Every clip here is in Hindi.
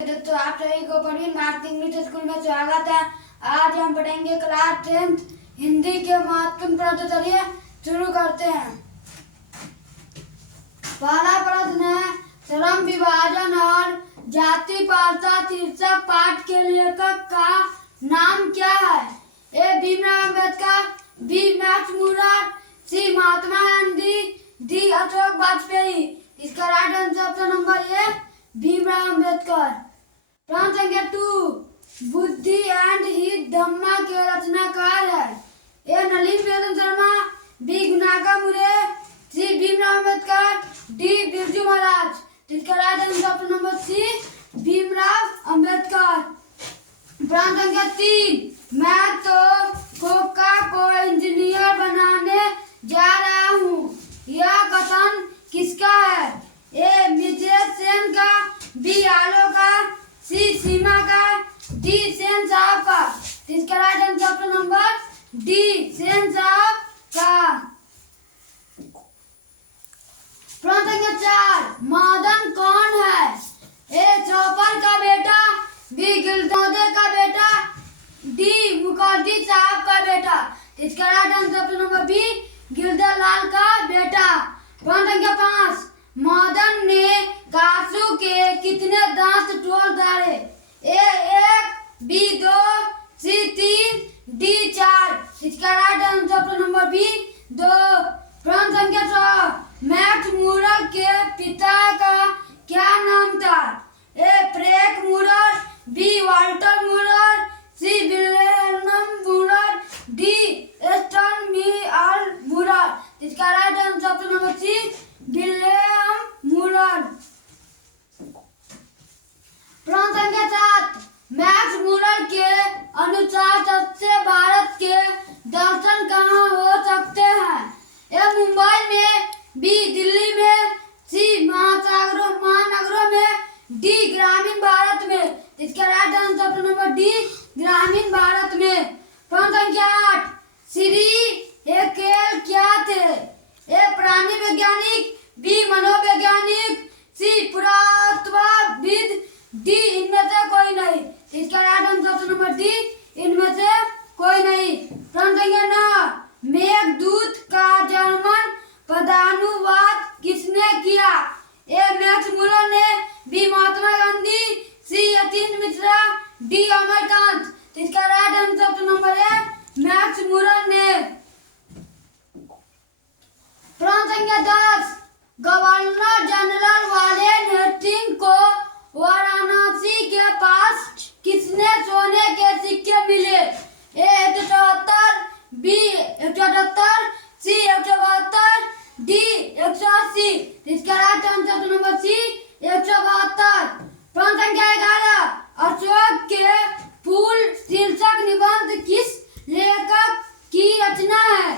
दोस्तों आप सभी को पढ़िए मार्केटिंग इंग्लिश स्कूल में स्वागत है। आज हम पढ़ेंगे क्लास 10 हिंदी के महत्वपूर्ण प्रश्न। चलिए शुरू करते हैं। पहला प्रश्न है, श्रम विभाजन और जाति पात्रता शीर्षक पाठ के लेखक का नाम क्या है? ए भीमराव अम्बेडकर, बी मैक्स मुरर, सी महात्मा गांधी, डी अशोक वाजपेयी। इसका राइट आंसर ऑप्शन नंबर ए भीमराव अम्बेडकर। प्रश्न संख्या 2, बुद्धि एंड ही धम्मा के रचनाकार है? A Nalini Priyadarshan Sharma, B Gunakar Mure, C Bhimrao Ambedkar, D Birju Maharaj. इसका right answer option number C Bhimrao Ambedkar. प्रश्न संख्या 3, मैं तो खोखा को इंजीनियर बनाने जा रहा हूँ, यह कथन किसका है? ए मिथिलेश सेन का, बी आलो का, सी सीमा का, डी सेन साहब का। इसका right answer option number D Sen साहब का। प्रश्न संख्या 4, मदन कौन है? ए चौपर का बेटा, बी गिरधोदे का बेटा, डी मुखर्जी साहब का बेटा। इसका right answer option number B Girdhar Lal का बेटा। प्रश्न संख्या 5, मदन ने कासू के कितने दांत तोड़ डाले? A 1, B 2, C 3, D 4। इसका right answer option number B 2। प्रश्न संख्या 6, मैक्स मुरर के पिता का क्या नाम था? A Frank Muller, B Walter Muller, C William Muller, D Aston Meyer Muller. इसका right answer option number C William Muller. प्रश्न संख्या 7, मैक्स मुरर के अनुसार सबसे भारत के दर्शन कहाँ हो सकते हैं? ए मुंबई में, बी दिल्ली में, सी महानगरों में, डी ग्रामीण भारत में। इसका right answer option number D ग्रामीण भारत में। प्रश्न संख्या 8, श्री हेकेल क्या थे? ए प्राणी वैज्ञानिक, बी मनोवैज्ञानिक, सी पुरातत्वविद, डी इनमें से कोई नहीं। इसका right answer option number D इनमें से कोई नहीं। प्रश्न संख्या 9, मेघदूत का जर्मन पदानुवाद किसने किया? ए मैक्स मुरर ने, B Mahatma Gandhi, C Yatin Mishra, D Amarkant. इसका right answer option number A Max Muller ने। प्रश्न संख्या 10, गवर्नर जनरल वालेन हेस्टिंग्स को वाराणसी के पास किसने सोने के सिक्के मिले? A 174, B 178, C 172, D 180। इसका right answer option number C 172। प्रश्न संख्या 11, अशोक के फूल शीर्षक निबंध किस लेखक की रचना है?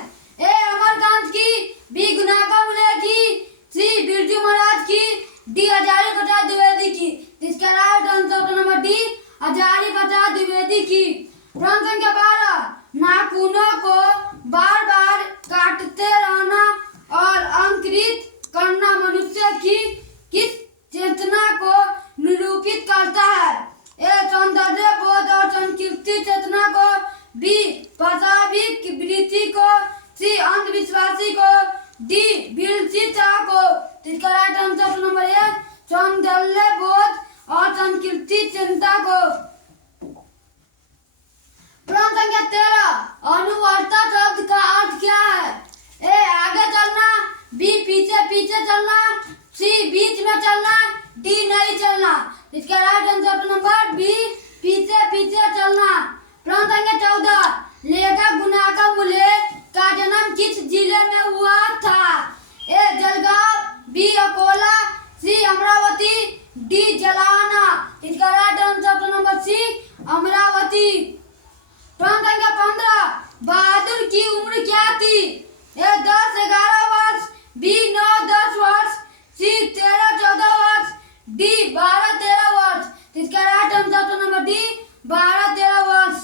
ए अमरकांत की, बी गुणाकर मुरे की, सी बिरजू महाराज की, डी हजारी प्रसाद द्विवेदी की। इसका right answer option number D Hazari Prasad Dwivedi की। प्रश्न संख्या 12, नाखूनों को बार बार काटते रहना और अंकुरित करना मनुष्य की किस चेतना को निरूपित करता है? ए सौंदर्य बोध और संस्कृति चेतना को, बी स्वाभाविक वृत्ति को, सी अंधविश्वासी को, डी विलसिता को। इसका राइट आंसर ऑप्शन नंबर ए सौंदर्य बोध और संस्कृति चिंता को। प्रश्न संख्या 13, अनुवर्तक शब्द का अर्थ क्या है? ए आगे चलना, बी पीछे पीछे चलना, सी बीच में चलना, डी नहीं चलना। इसका right answer option number B पीछे पीछे चलना। प्रश्न संख्या 14, लेखक गुणाकर मुरे का जन्म किस जिले में हुआ था? A Jalgaon, B Akola, C Amravati, D Jalna. इसका right answer option number C Amravati. प्रश्न संख्या 15, बहादुर की उम्र क्या थी? ए 10-11 वर्ष, बी 9-10 वर्ष, सी 13-14 वर्ष, डी 12-13 वर्ष। इसका right answer option number D 12-13 वर्ष।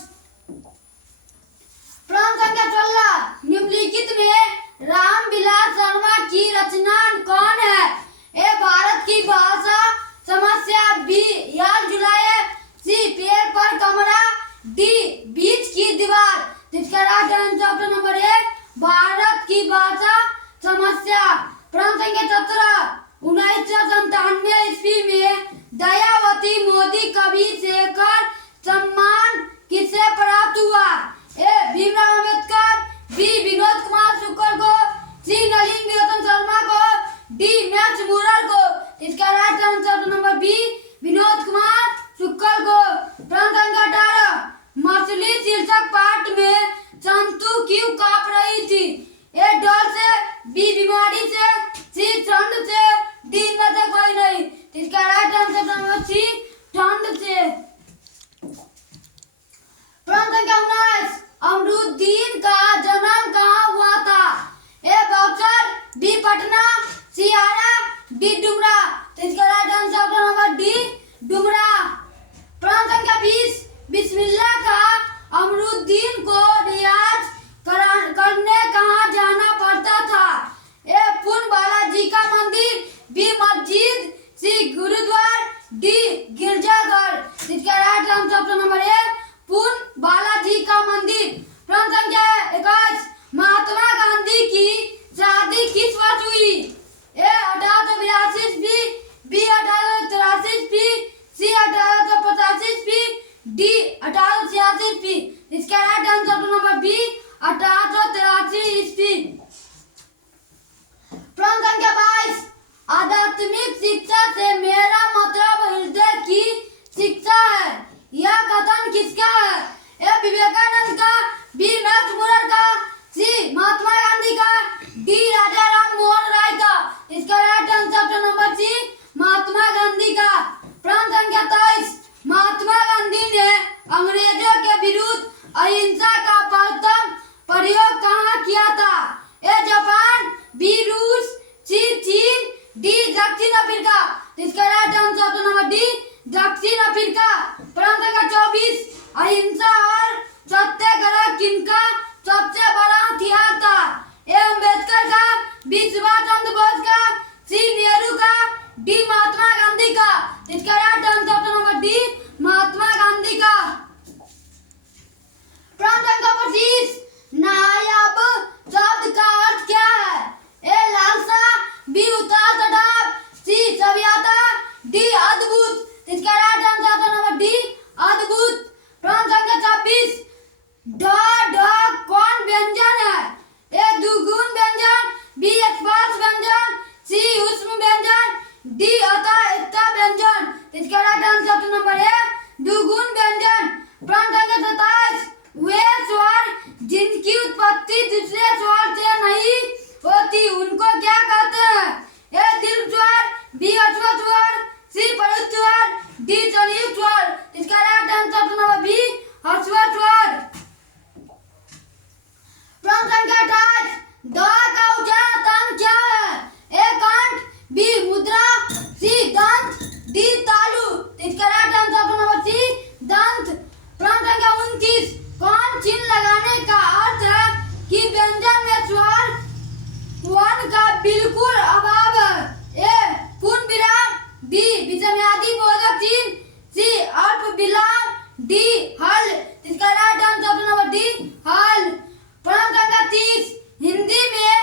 प्रश्न संख्या 16, निम्नलिखित में रामविलास शर्मा की रचना कौन है? ए भारत की भाषा समस्या, बी यार जुलाई राष्ट्रपति मोदी कवि शेखर सम्मान किसे प्राप्त हुआ? ए भीमराव अम्बेडकर, बी विनोद कुमार शुक्ल को, सी नलिन विलोचन शर्मा को, डी मैक्स मुरर को। इसका right answer number B Vinod Kumar Shukla को। प्रश्न संख्या 18, मछली शीर्षक पाठ में संतु क्यों कांप रही थी? ए डर से, बी बीमारी से, सी ठंड से, डी में से कोई नहीं। इसका राइट आंसर नंबर सी ठंड से। प्रश्न संख्या 19, अमरुद्दीन का जन्म कहाँ हुआ था? ए बक्सर, बी पटना, सी आरा, डी डुमरा। इसका right answer number D Dumra. प्रश्न संख्या 20, बिस्मिल्लाह का अमरुद्दीन को रियाज करने कहाँ जाना पड़ता था? ए पुन बालाजी का मंदिर, बी मस्जिद, सी गुरुद्वार, डी गिरजाघर। इसका राइट आंसर नंबर ए पुन बालाजी का मंदिर। प्रश्न संख्या 21, महात्मा गांधी की शादी किस वर्ष हुई? ए 1882 ईस्वी, बी 1883 ईस्वी, सी 1885 ईस्वी, डी 1886 ईस्वी। इसका राइट आंसर नंबर बी 1883 ईस्वी। प्रश्न संख्या 22, आध्यात्मिक शिक्षा से मेरा मतलब हृदय की शिक्षा है। यह कथन किसका है? ए विवेकानंद का, बी मैक्स मुरर का, सी महात्मा गांधी का, डी राजा राम मोहन राय का। इसका right answer number C Mahatma Gandhi का। प्रश्न संख्या 23, महात्मा गांधी ने अंग्रेजों के विरुद्ध अहिंसा का प्रथम प्रयोग कहाँ किया था? ए जापान, बी रूस, सी चीन, डी दक्षिण अफ्रीका। इसका राइट आंसर नंबर डी दक्षिण अफ्रीका। प्रश्न संख्या 24, अहिंसा और सत्याग्रह किनका सबसे बड़ा हथियार था? ए अम्बेडकर का, बी सुभाष चंद्र बोस का, सी नेहरू का, डी महात्मा गांधी का। इसका right answer number D Mahatma Gandhi का। प्रश्न संख्या 25, नायाब शब्द का अर्थ क्या है? ए लालसा, बी उतार चढ़ाव, सी सभ्यता, डी अद्भुत। इसका राइट आंसर नंबर डी अद्भुत। प्रश्न संख्या 26, ढ कौन व्यंजन है? ए दुगुन व्यंजन, बी स्पर्श व्यंजन, सी ऊष्म व्यंजन, डी अतः व्यंजन। इसका राइट आंसर नंबर ए दुगुन व्यंजन। प्रश्न संख्या 27, वे स्वर जिनकी उत्पत्ति दूसरे स्वर से नहीं होती उनको क्या कहते हैं? ए दीर्घ स्वर, बी ह्रस्व स्वर, सी परुत्त स्वर, डी संयुक्त स्वर। इसका राइट आंसर नंबर बी ह्रस्व स्वर। प्रश्न संख्या 28, द का उच्चारण क्या है? ए कंठ, बी मुद्रा, सी दंत, डी तालु। इसका राइट आंसर नंबर सी दंत। प्रश्न संख्या 29, कौन चिन्ह लगाने का अर्थ है कि व्यंजन में स्वर वर्ण का बिल्कुल अभाव है? ए पूर्ण विराम, बी विसर्जनादि बोधक चिन्ह, सी अल्प विराम, डी हल। इसका राइट आंसर नंबर डी हल। प्रश्न संख्या 30, हिंदी में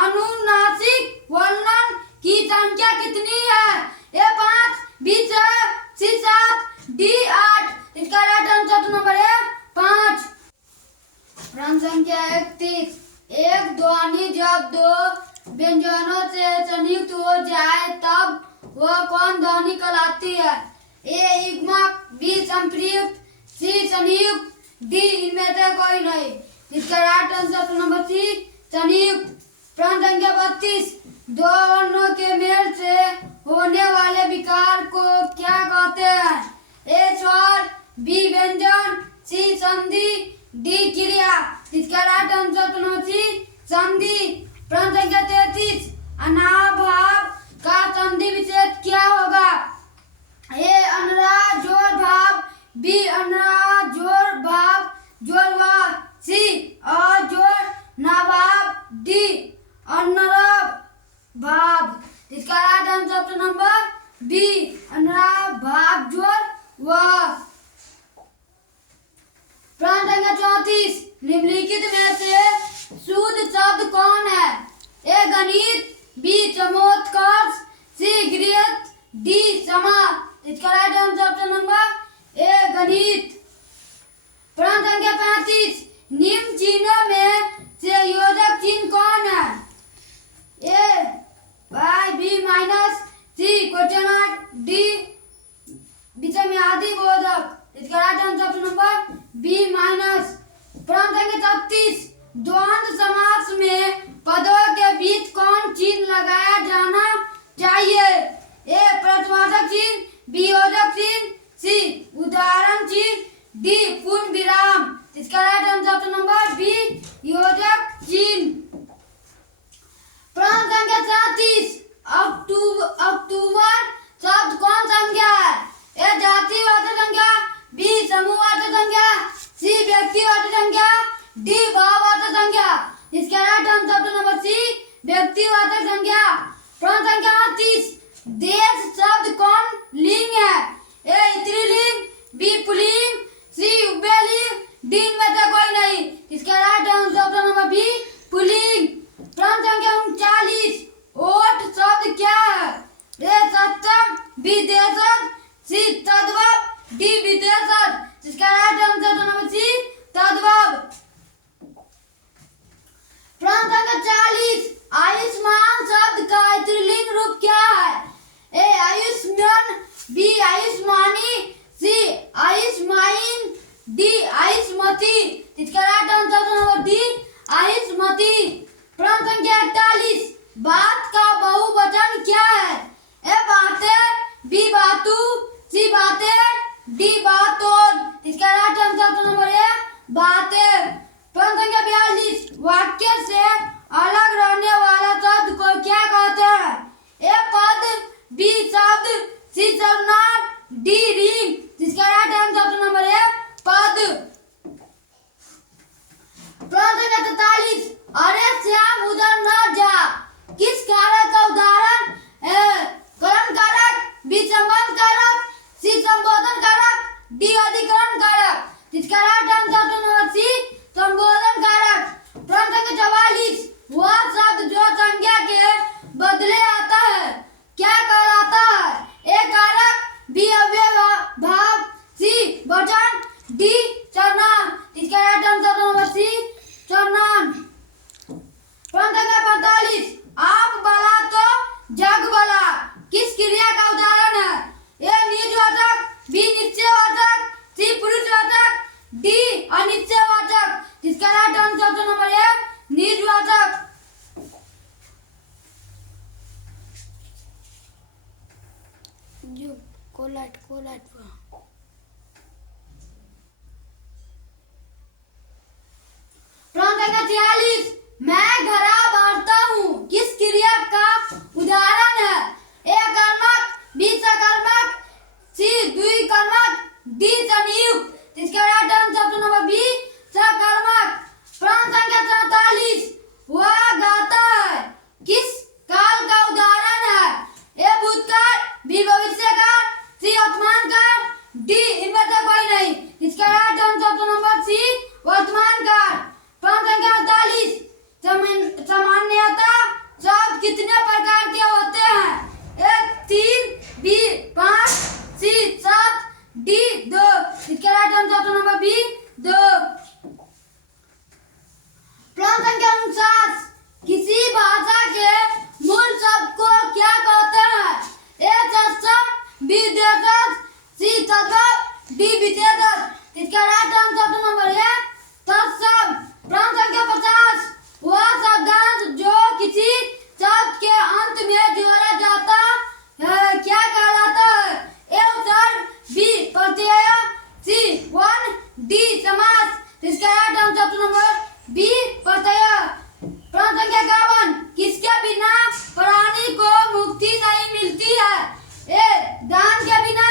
अनुनासिक वर्णन की संख्या कितनी है? ए 5, बी 6, सी 7, डी 8। इसका राइट आंसर नंबर है 5। प्रश्न संख्या 31, एक ध्वनि जब दो व्यंजनों से संयुक्त हो जाए तब वह कौन ध्वनि कहलाती है? ए युग्मक, बी संप्रयुक्त, सी संयुक्त, डी इनमें से कोई नहीं। इसका राइट आंसर नंबर सी संयुक्त। प्रश्न संख्या 32, दो वर्णों के मेल से होने वाले विकार को क्या कहते हैं? ए स्वर, बी व्यंजन, सी संधि, डी क्रिया। इसका राइट आंसर नंबर सी संधि। प्रश्न संख्या 33, अनाभाव का संधि विशेष क्या होगा? ए अनरा जोड़ भाव, बी अनरा जोड़ भाव जोड़ भाव, सी अजोड़ नाभाव, डी अनरव भाव। इसका राइट आंसर नंबर बी अनरव भाव जोड़ व। प्रश्न संख्या 34, निम्नलिखित में से शुद्ध शब्द कौन है? ए गणित, बी चमोत्कर्ष, सी गृहस्थ, डी समाज। इसका राइट आंसर ऑप्शन नंबर ए गणित। प्रश्न संख्या 35 निम्न चिन्हों में से योजक चिन्ह कौन है? ए बाय B minus C question mark D विषमयादि बोधक। इसका right answer option number B minus. प्रश्न संख्या 36 द्वंद्व समास में पदों के बीच कौन चिन्ह लगाया जाना चाहिए? ए प्रश्नवाचक चिन्ह, बी योजक चिन्ह, सी उदाहरण चिन्ह, डी पूर्ण विराम। इसका right answer option number B योजक चिन्ह। प्रश्न संख्या 37 अक्टूबर शब्द कौन संख्या है? ए जातिवाचक संख्या, बी समूहवाचक संख्या, सी व्यक्तिवाचक संख्या, डी भाववाचक संख्या। इसका right answer option number C व्यक्तिवाचक संख्या। प्रश्न संख्या 38 देश शब्द कौन लिंग है? ए स्त्रीलिंग, बी पुल्लिंग, सी उभयलिंग, डी इनमें से कोई नहीं। इसका right answer option number B पुल्लिंग। प्रश्न संख्या 39 ओट शब्द क्या है? ए सत्संग, बी देशज, सी तद्भव, डी विदेशज। इसका right answer option number C तद्भव। प्रश्न संख्या 40 आयुष्मान शब्द का स्त्रीलिंग रूप क्या है? ए आयुष्मान, बी आयुष्मानी, सी आयुष्माइन, डी आयुष्मती। इसका right answer number D Ayushmati. प्रश्न संख्या 41 बात का बहुवचन क्या है? ए बातें, बी बातू, सी बातें, डी बातों। इसका राइट आंसर नंबर ए बातें। प्रश्न संख्या 42 वाक्य से अलग रहने वाला शब्द को क्या कहते हैं? ए पद, बी शब्द, सी सर्वनाम, डी रिंग। जिसका राइट आंसर नंबर ए पद। प्रश्न संख्या 43 अरे श्याम उधर न जा किस कारक का उदाहरण है? करण कारक, बी संबंध कारक, सी संबोधन कारक, डी अधिकरण कारक। जिसका राइट आंसर नंबर सी संबोधन कारक। प्रश्न संख्या 44 वह शब्द जो संज्ञा के बदले आता है क्या कहलाता है? ए कारक, बी अव्यय भाव, सी वचन, डी सर्वनाम। इसका राइट आंसर नंबर सी सर्वनाम। प्रश्न संख्या 45 आप बला तो जग बला किस क्रिया का उदाहरण है? ए निजवाचक, बी निश्चयवाचक, सी पुरुषवाचक, डी अनिश्चयवाचक। जिसका राइट आंसर नंबर ए निजवाचक। कोलाट प्रश्न संख्या 46 मैं घड़ा बांटता हूँ किस क्रिया का उदाहरण है? ए कर्मक, बी सकर्मक, सी द्विकर्मक, डी संयुक्त। इसका राइट आंसर नंबर बी सकर्मक। प्रश्न संख्या 47 वह गाता है किस काल का उदाहरण है? ए भूतकाल, बी भविष्यकाल, सी वर्तमान काल, डी इनमें से कोई नहीं। इसका राइट आंसर नंबर सी वर्तमान काल। प्रश्न संख्या 48 सामान्यतः शब्द कितने प्रकार के होते हैं? ए 3, बी 5, सी 7, डी 2। इसका राइट आंसर नंबर बी 2। प्रश्न संख्या 49 किसी भाषा के मूल शब्द को क्या कहते हैं? ए तत्सम, बी देशज, सी तद्भव, डी विशेषज। इसका राइट आंसर नंबर ए तत्सम। प्रश्न संख्या 50 वह शब्दांश जो किसी शब्द के अंत में जोड़ा जाता है क्या कहलाता है? ए उपसर्ग, बी प्रत्यय, सी वन, डी समास। इसका राइट आंसर नंबर बी प्रत्यय। प्रश्न संख्या 51 किसके बिना प्राणी को मुक्ति नहीं मिलती है? ए दान के बिना,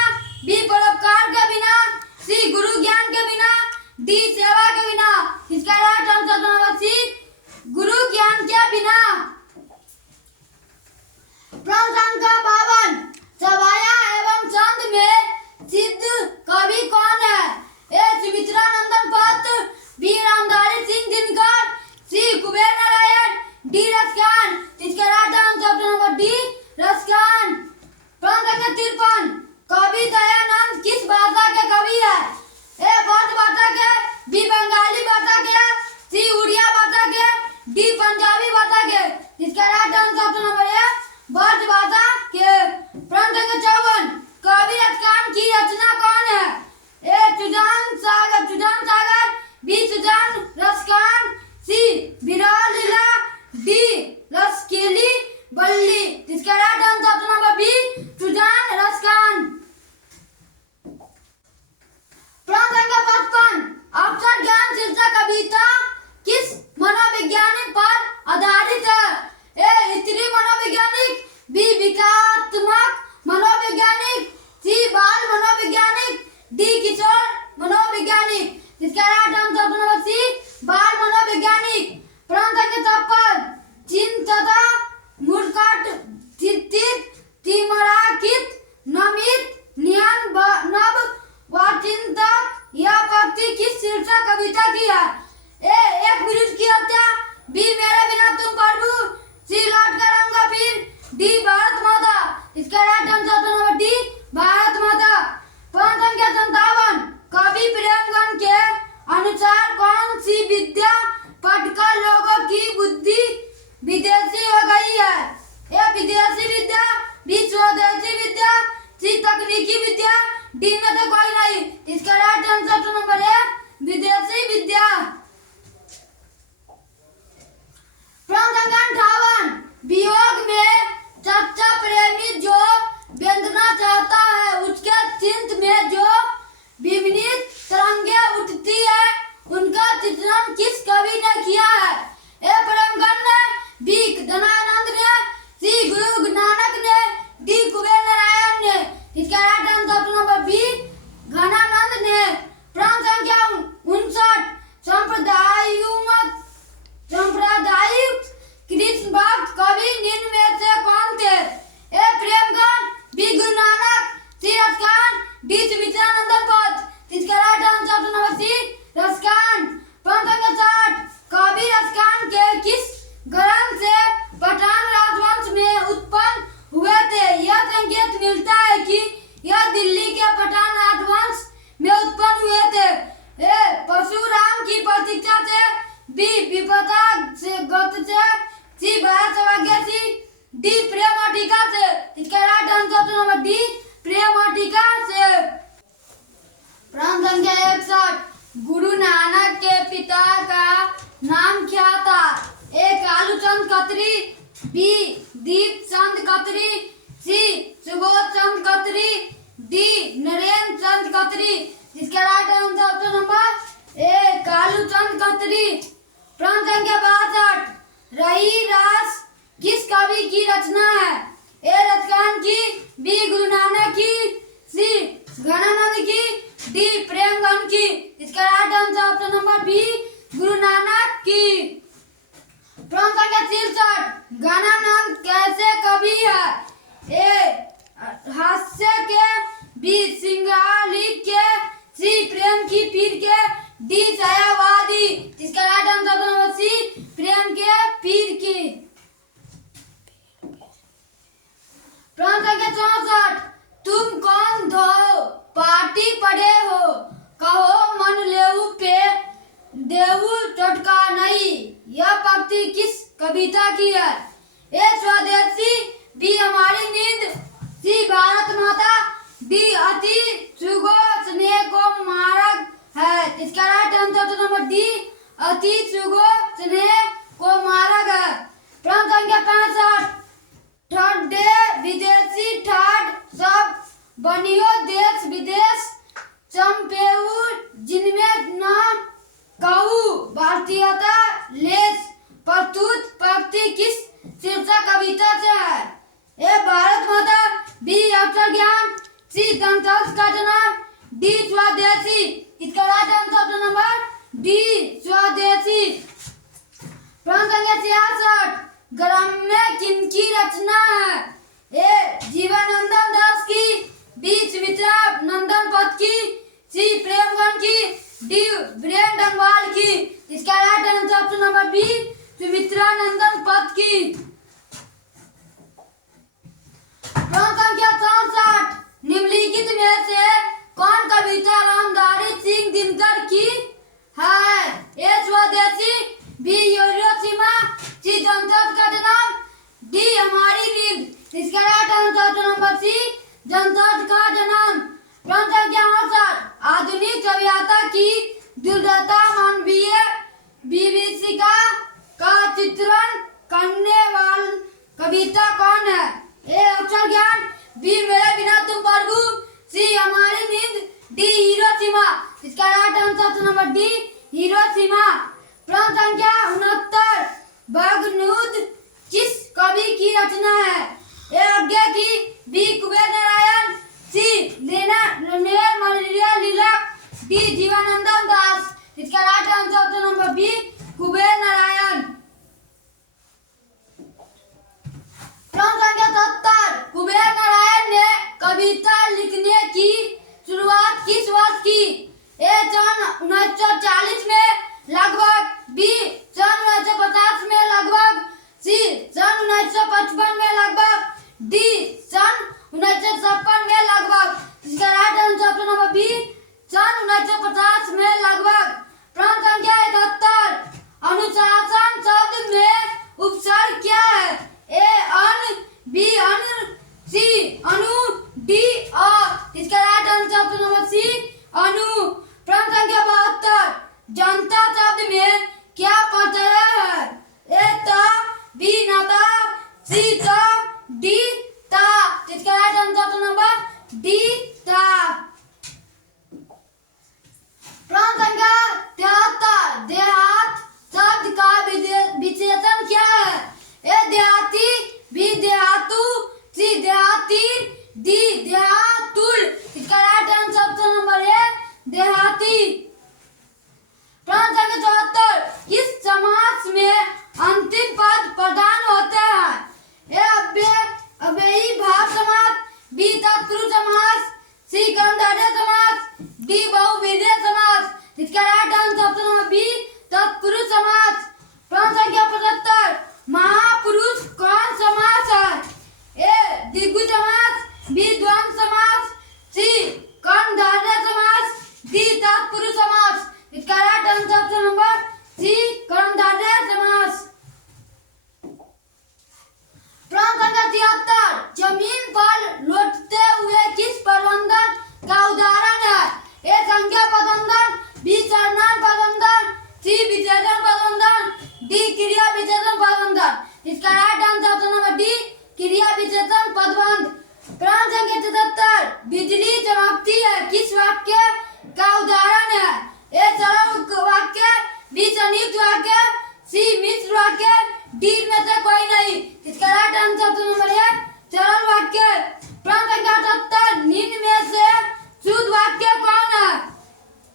वैज्ञानिक, जिसका right answer option number C बाल मनोवैज्ञानिक। प्रश्न संख्या 56 चिन्ह तथा मुड़कट स्थित तिमराकित नमित नियन नव वाचिंतक यह पंक्ति किस शीर्षक कविता की है? ए एक पुरुष की हत्या, बी मेरे बिना तुम प्रभु, सी लौट कर आऊंगा फिर, डी भारत माता। इसका right answer option number D Bharat माता। प्रश्न संख्या 57 कवि प्रेमगन के अनुसार कौन सी विद्या पढ़कर लोगों की बुद्धि विदेशी हो गई है? ए विदेशी विद्या, बी स्वदेशी विद्या, सी तकनीकी विद्या, डी में तो कोई नहीं। इसका राइट आंसर ऑप्शन नंबर ए विदेशी विद्या। प्रश्न संख्या 58 वियोग में सच्चा प्रेमी जो वेदना चाहता है उसके चित्त में जो विभिन्न तरंगें उठती है उनका चित्रण किस कवि ने किया है? ए प्रेमगन ने, बी धनानंद ने, सी गुरु नानक ने, डी कुबेर नारायण ने। इसका right answer option number B Ghananand ने। प्रश्न संख्या 59 सांप्रदायिक कृष्ण भक्त कवि निम्न में से कौन थे? ए Premghan, B Guru Nanak, C Raskant, D Sumitranandan Pant. इसका right answer option number C Raskant. प्रश्न संख्या 60 कवि रसकांत के किस ग्रंथ से पठान राजवंश में उत्पन्न हुए थे? यह संकेत मिलता है कि यह दिल्ली के पठान राजवंश में उत्पन्न हुए थे। ए परशुराम की प्रतीक्षा से, बी विपदा से गत से, सी भारत सौभाग्य से, डी प्रेम वाटिका से। इसका right answer option number D Prem Vatika से। प्रश्न संख्या 61 गुरु नानक के पिता का नाम क्या था? ए कालूचंद खत्री, बी दीप चंद खत्री, सी सुबोध चंद खत्री, डी नरेंद्र चंद खत्री। इसका राइट आंसर ऑप्शन नंबर ए कालूचंद खत्री। प्रश्न संख्या 62 रही रास किस कवि की रचना है? ए रसकांत की, बी गुरु नानक की, सी घनानंद की, डी प्रेमगन की। इसका right answer option number B Guru Nanak की। प्रश्न संख्या 63 घनानंद कैसे कवि है? ए हास्य के, बी सिंगालिक के, सी प्रेम की पीर के, डी छायावादी। इसका राइट आंसर नंबर सी प्रेम के पीर की। प्रश्न संख्या 64 तुम कौन धो पार्टी पढ़े हो, कहो मन लेऊ पे देऊ टटका नहीं। यह पंक्ति किस कविता की है? ए स्वदेशी, बी हमारी नींद, सी भारत माता, डी अति सुगो स्नेह को मारक है। इसका राइट आंसर नंबर डी अति सुगो स्नेह को मारक है। प्रश्न संख्या 65 थर्ड डे विदेशी ठाट सब बनियो देश विदेश चंपेऊ जिनमें न कहू भारतीयता लेस प्रस्तुत पंक्ति किस शीर्षक कविता से है? ए भारत माता, बी अक्षर ज्ञान, सी गणतंत्र का जन्म, डी स्वदेशी। इसका राइट आंसर नंबर डी स्वदेशी। प्रश्न संख्या 66 ग्राम्य किनकी रचना है? ए जीवनानंद दास की, बी सुमित्रा नंदन पद की, सी प्रेमगन की, डी वीरेंद्र डंगवाल की। इसका right answer option number B Sumitra Nandan Pant की। प्रश्न संख्या 67 निम्नलिखित में से कौन कविता रामधारी सिंह दिनकर की है? ए स्वदेशी, बी हिरोशिमा, सी जनता का जन्म, डी हमारी नींद। इसका राइट आंसर नंबर सी जनता का जन्म। प्रश्न संख्या 68 आधुनिक सभ्यता की दुर्दशा मानवीय विभीषिका का चित्रण करने वाला कविता कौन है? ए अक्षर ज्ञान, बी मेरे बिना तुम प्रभु, सी हमारी नींद, डी हिरोशिमा। इसका right answer number D Hiroshima. प्रश्न संख्या 69 बगनुद किस कवि की रचना है? ए अज्ञा की, बी कुबेर नारायण, सी लेना नेर मरिया लीला, डी जीवानंदन दास। इसका right answer option number B Kuber Narayan. प्रश्न संख्या 70। कुबेर नारायण ने कविता लिखने की शुरुआत किस वर्ष की? ए सन 1940 में लगभग, बी सन 1950 में लगभग, सी सन 1955 में लगभग, डी सन 1956 में लगभग। इसका right answer option number B सन 1950 में लगभग। प्रश्न संख्या 71। अनुशासन शब्द में उपसर्ग क्या है? ए अन, बी अन, सी अनु, डी अ। इसका right answer option number C अनु। प्रश्न संख्या 72। जनता शब्द में क्या प्रत्यय है? ए ता, बी नता, सी ता, डी ता। इसका right answer option number D ता। प्रश्न संख्या 73। देहात शब्द का विशेषण क्या है? ए देहाती, बी देहातु, सी देहाती, डी देहातुल। इसका राइट आंसर ऑप्शन नंबर ए देहाती। प्रश्न संख्या 74। किस समास में अंतिम पद प्रधान होता है? ए अव्ययी भाव समास, बी तत्पुरुष समास, सी कर्मधारय समास, डी बहुव्रीहि समास। इसका right answer option number B तत्पुरुष समास। प्रश्न संख्या 75। महापुरुष कौन समास है? ए द्विगु समास, बी द्वंद्व समास, सी कर्मधारय समास, डी तत्पुरुष समास। इसका right answer option number C कर्मधारय समास। प्रश्न संख्या 73। जमीन पर लौटते हुए किस प्रबंधन का उदाहरण है? ए संख्या प्रबंधन, बी चरण प्रबंधन, सी विशेषण प्रबंधन, डी क्रिया विशेषण प्रबंधन। इसका right answer option number D क्रिया विशेषण प्रबंधन। प्रश्न संख्या 74। बिजली चमकती है किस वाक्य का उदाहरण है? ए सरल वाक्य, बी संयुक्त वाक्य, सी मिश्र वाक्य, डी में से कोई नहीं। इसका राइट आंसर ऑप्शन नंबर ए सरल वाक्य। प्रश्न संख्या 78। निम्न में से शुद्ध वाक्य कौन है?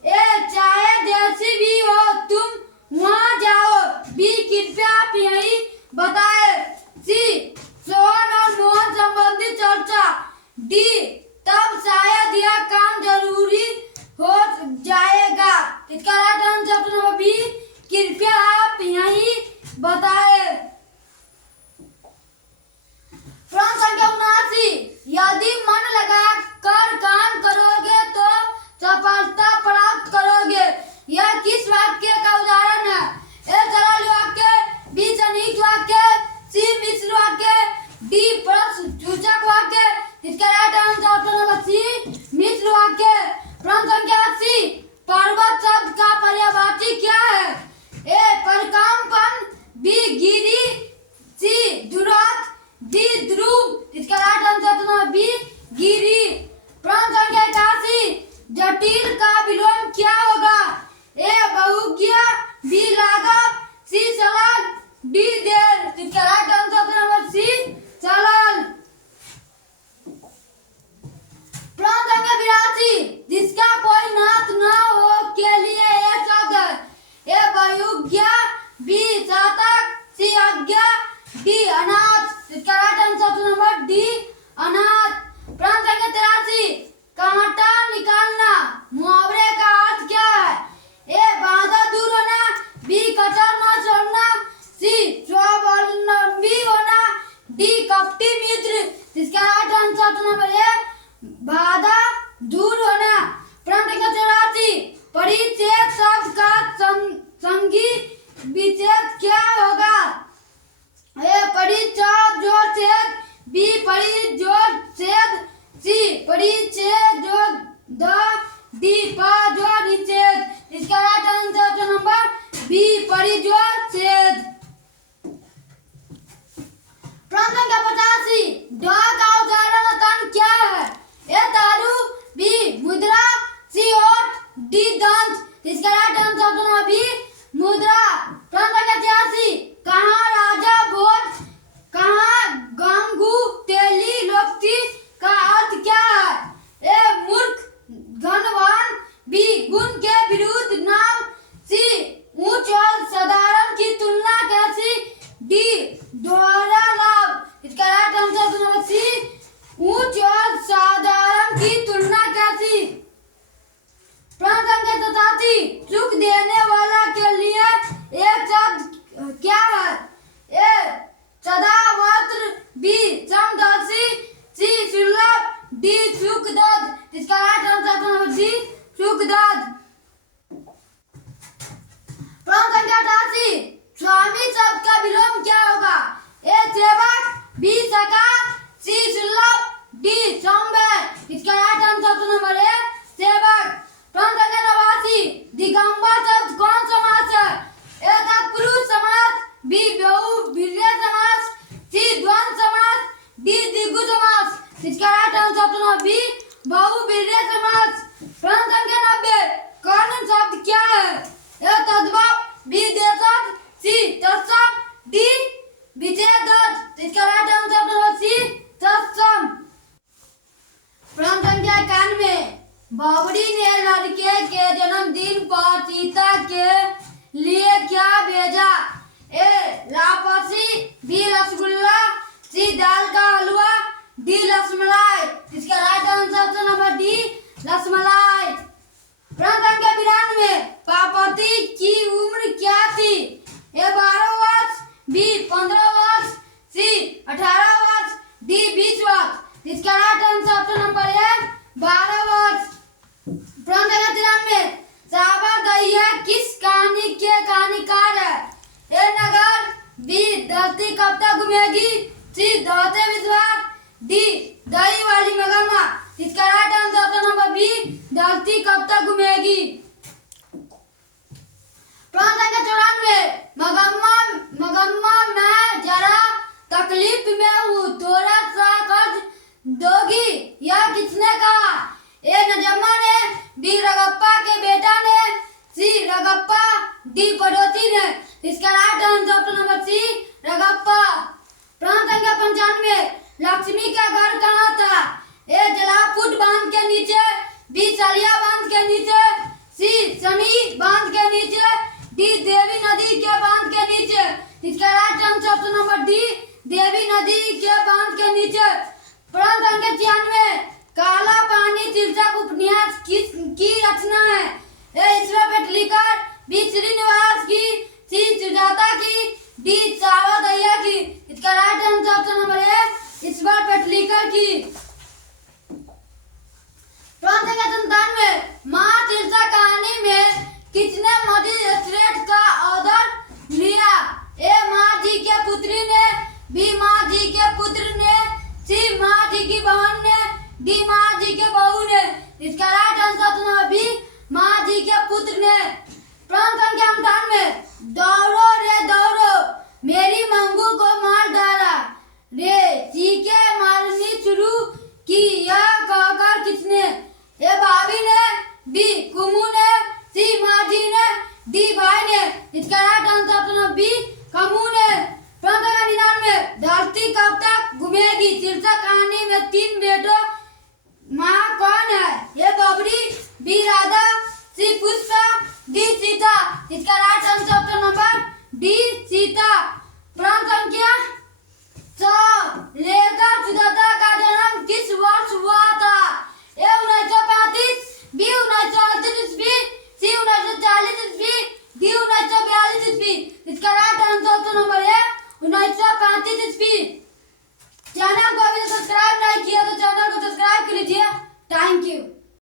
ए चाहे जैसी भी हो तुम वहां जाओ, बी कृपया आप यही बताए, सी सोहन और मोहन संबंधित चर्चा, डी तब शायद यह काम जरूरी हो जाएगा। इसका right answer option number B कृपया आप यही बताए। प्रश्न संख्या 79। यदि मन लगा कर काम करोगे तो सफलता प्राप्त करोगे, यह किस वाक्य का उदाहरण है? ए सरल वाक्य, बी संयुक्त वाक्य, सी मिश्र वाक्य, डी प्रश्नसूचक वाक्य। इसका right answer option number C मिश्र वाक्य। प्रश्न संख्या 80। पर्वत शब्द का पर्यायवाची क्या है? ए परिकंपन, बी गिरि, सी दुरात, डी ध्रुव। इसका right answer option number B गिरि। प्रश्न संख्या 81। जटिल का विलोम क्या होगा? ए बहुज्ञ, बी लाघव, सी सरल, डी देर। इसका right answer option number C सरल। प्रश्न संख्या 82। जिसका कोई नाश न हो के लिए एक शब्द है। ए बहुज्ञ, बी सातक, सी अज्ञ, डी अनाथ। इसका right answer option number D अनाथ। प्रश्न संख्या 83। कांटा निकालना मुहावरे का अर्थ क्या है? ए बाधा दूर होना, बी कतर न छोड़ना, सी स्वावलंबी होना, डी कपटी मित्र। इसका राइट आंसर ऑप्शन नंबर ए बाधा दूर होना। प्रश्न संख्या 84। परिच्छेद शब्द का संगी विच्छेद क्या होगा? ए परिच्छेद जोड़ छेद, बी परिजोड़ छेद, सी परिच्छेद जोड़ द, डी जोड़ निषेध। इसका right answer option number B परिजोड़ छेद। प्रश्न संख्या 85। ड का उदाहरण तन क्या है? ए तारू, बी मुद्रा, सी ओठ, डी दंत। इसका right answer option number B मुद्रा। प्रश्न संख्या 86। कहाँ राजा भोज, कहाँ गंगू तेली लोकती का अर्थ क्या है? ए मूर्ख, धनवान, बी गुण स्वामी शब्द का विलोम क्या होगा? ए सेवक, बी सखा, सी सुलभ, डी सौम्य। इसका राइट आंसर ऑप्शन नंबर ए सेवक। प्रश्न संख्या 89 दिगंबर शब्द कौन समास है? ए तत्पुरुष समास, बी बहुव्रीहि समास, सी द्वंद्व समास, डी द्विगु समास। इसका right answer option number B बहुव्रीहि समास। प्रश्न संख्या 90 कर्ण शब्द क्या है? ए तद्भव, बी देशज, सी तत्सम, डी विच्छेदज। इसका right answer option number C तत्सम। प्रश्न संख्या 91 बाबरी ने लड़के के जन्मदिन पर सीता के लिए क्या भेजा? ए लापसी, बी रसगुल्ला, सी दाल का हलवा, डी रसमलाई। इसका right answer option number D rasmalai. प्रश्न संख्या 92 पार्वती की उम्र क्या थी? ए 12 वर्ष, बी 15 वर्ष, सी 18 वर्ष, डी 20 वर्ष। इसका राइट आंसर ऑप्शन नंबर ए 12 वर्ष। प्रश्न संख्या 93 साबर दहिया किस कहानी के कहानीकार है? ए नगर, बी धरती कब तक घूमेगी, सी दौड़ते विश्वास, डी दही वाली मगरमच्छ। इसका right answer option number B धरती कब तक घूमेगी। प्रश्न संख्या 94 मगम्मा मैं जरा तकलीफ में हूँ, थोड़ा सा कर्ज दोगी? यह किसने कहा? ए नजम्मा ने, बी रगप्पा के बेटा ने, सी रगप्पा, डी पड़ोसी ने। इसका right answer option number C Ragappa. प्रश्न संख्या 95 लक्ष्मी का घर कहाँ था? ए जलापुट बांध के नीचे, बी सलिया बांध के नीचे, सी सनी बांध के नीचे, डी देवी नदी के बांध के नीचे। इसका right answer option number D Devi नदी के बांध के नीचे। प्रश्न संख्या 96 काला पानी शीर्षक उपन्यास की रचना है? ए ईश्वर पेटलीकर, बी श्रीनिवास की, सी सुजाता की, डी सावधैया की। इसका right answer option number A Ishwar Petlikar की। प्रश्न संख्या 97 माँ शीर्षक कहानी में किसने मजिस्ट्रेट का ऑर्डर लिया? ए माँ जी के पुत्री ने, बी माँ जी के पुत्र ने, सी माँ जी की बहन ने, डी माँ जी के बहू ने। इसका right answer option number B माँ जी के पुत्र ने। प्रश्न संख्या 98 दौड़ो रे दौड़ो मेरी मंगू को मार डाला रे चीखे मारनी शुरू की, यह कहकर किसने? ए भाभी ने, बी कुमू ने, सी माँ जी ने, डी भाई ने। इसका right answer option number B Kamu ने। प्रश्न संख्या 99 धरती कब तक घूमेगी शीर्षक कहानी में तीन बेटों माँ कौन है? ए बबरी, बी राधा, सी पुष्पा, डी सीता। इसका right answer option number D Sita. प्रश्न संख्या 100 लेखक सुजाता का जन्म किस वर्ष हुआ था? ए 1935, बी 1938 ईस्वी, सी 1940 ईस्वी, डी 1942 ईस्वी। इसका राइट आंसर ऑप्शन नंबर ए 1935 ईस्वी। चैनल को अभी सब्सक्राइब